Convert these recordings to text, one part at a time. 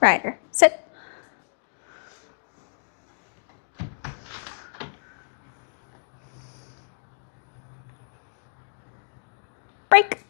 Ryder, sit. Break.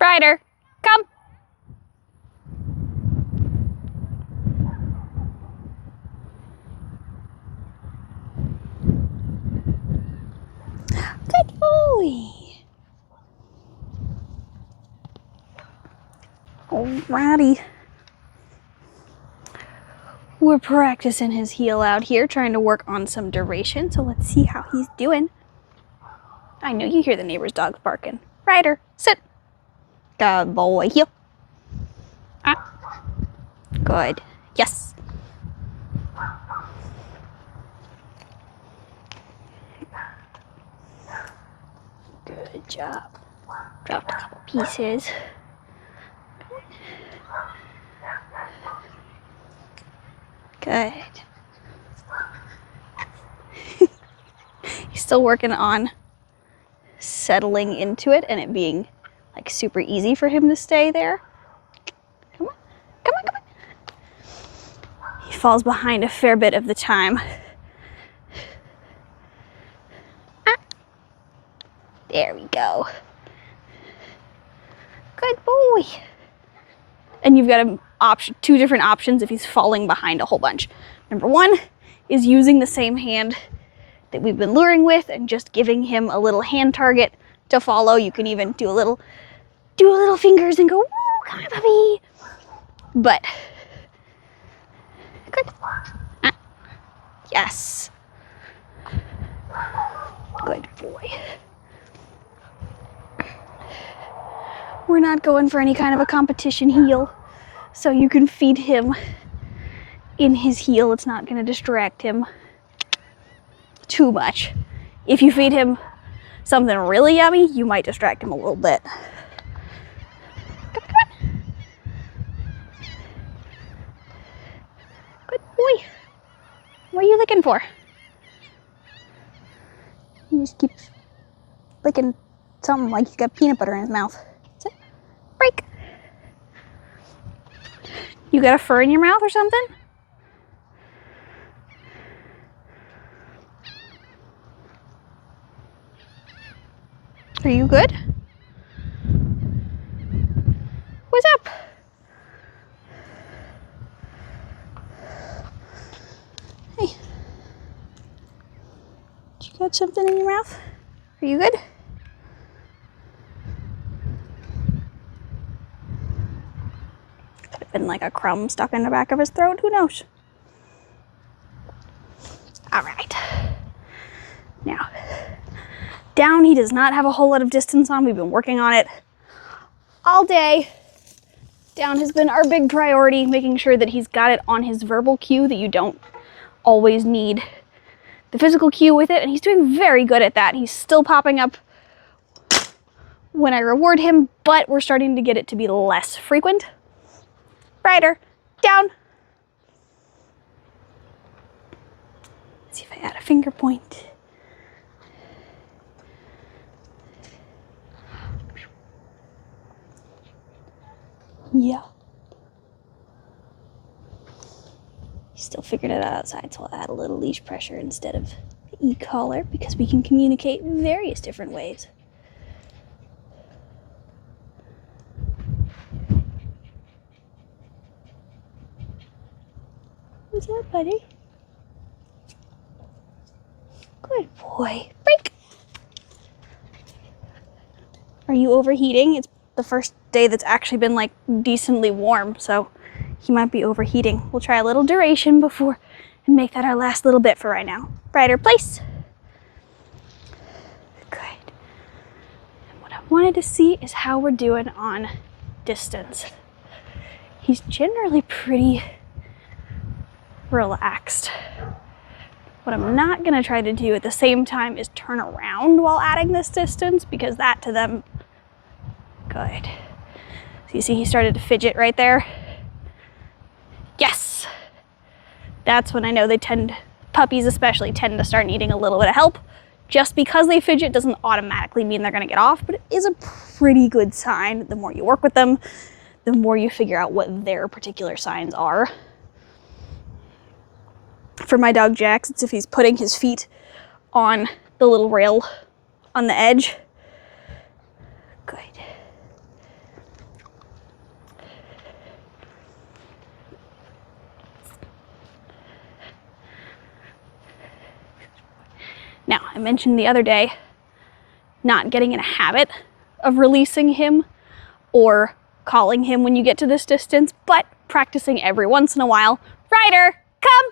Ryder, come. Good boy. Alrighty. We're practicing his heel out here, trying to work on some duration, so let's see how he's doing. I know you hear the neighbor's dogs barking. Ryder, sit. Good boy, heel. Ah. Good. Yes. Good job. Dropped a couple pieces. Good. He's still working on settling into it and it being like super easy for him to stay there. Come on, come on, come on. He falls behind a fair bit of the time. Ah. There we go. Good boy. And you've got two different options if he's falling behind a whole bunch. Number one is using the same hand that we've been luring with and just giving him a little hand target to follow. You can even do a little fingers and go, woo, come on, puppy. But, good. Ah. Yes. Good boy. We're not going for any kind of a competition heel, so you can feed him in his heel. It's not going to distract him too much. If you feed him something really yummy, you might distract him a little bit. Come on. Good boy. What are you looking for? He just keeps licking something like he's got peanut butter in his mouth. That's it. Break. You got a fur in your mouth or something? Are you good? What's up? Hey. You got something in your mouth? Are you good? Could have been like a crumb stuck in the back of his throat. Who knows? All right. Now, down, he does not have a whole lot of distance on. We've been working on it all day. Down has been our big priority, making sure that he's got it on his verbal cue, that you don't always need the physical cue with it, and he's doing very good at that. He's still popping up when I reward him, but we're starting to get it to be less frequent. Ryder, down. Let's see if I add a finger point. Yeah. He's still figuring it out outside, so I'll add a little leash pressure instead of the e-collar because we can communicate in various different ways. What's up, buddy? Good boy. Break. Are you overheating? It's the first day that's actually been like decently warm, so he might be overheating. We'll try a little duration before and make that our last little bit for right now. Ryder, place. Good. And what I wanted to see is how we're doing on distance. He's generally pretty relaxed. What I'm not gonna try to do at the same time is turn around while adding this distance, because that to them, good. So you see he started to fidget right there? Yes. That's when I know puppies especially tend to start needing a little bit of help. Just because they fidget doesn't automatically mean they're gonna get off, but it is a pretty good sign. The more you work with them, the more you figure out what their particular signs are. For my dog Jax, it's if he's putting his feet on the little rail on the edge. Good. Now, I mentioned the other day not getting in a habit of releasing him or calling him when you get to this distance, but practicing every once in a while. Ryder, come!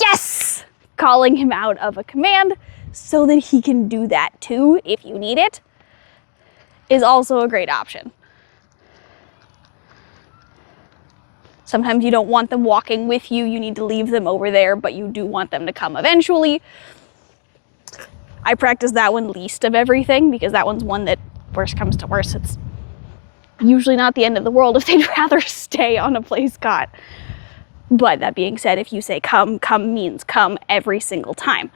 Yes! Calling him out of a command so that he can do that too, if you need it, is also a great option. Sometimes you don't want them walking with you, you need to leave them over there, but you do want them to come eventually. I practice that one least of everything because that one's one that, worst comes to worst, it's usually not the end of the world if they'd rather stay on a place cot. But that being said, if you say come, come means come every single time.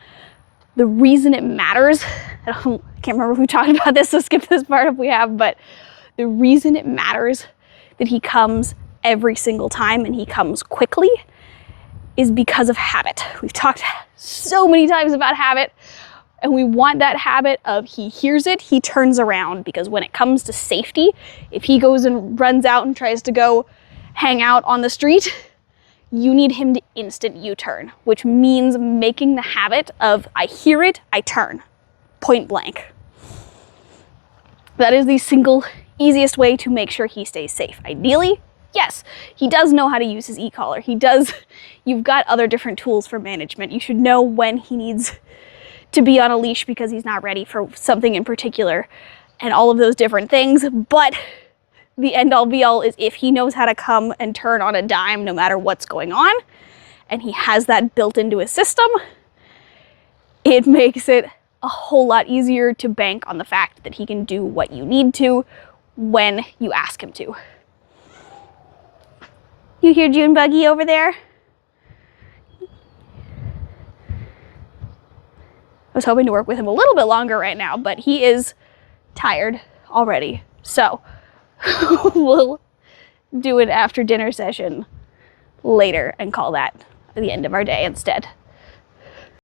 The reason it matters, I can't remember if we talked about this, so skip this part if we have, but the reason it matters that he comes every single time and he comes quickly is because of habit. We've talked so many times about habit, and we want that habit of he hears it, he turns around, because when it comes to safety, if he goes and runs out and tries to go hang out on the street, you need him to instant U-turn, which means making the habit of I hear it, I turn, point blank. That is the single easiest way to make sure he stays safe. Ideally, yes, he does know how to use his e-collar. You've got other different tools for management. You should know when he needs to be on a leash because he's not ready for something in particular and all of those different things, but the end all be all is if he knows how to come and turn on a dime no matter what's going on, and he has that built into his system, it makes it a whole lot easier to bank on the fact that he can do what you need to when you ask him to. You hear June Buggy over there? I was hoping to work with him a little bit longer right now, but he is tired already. So we'll do an after dinner session later and call that the end of our day instead.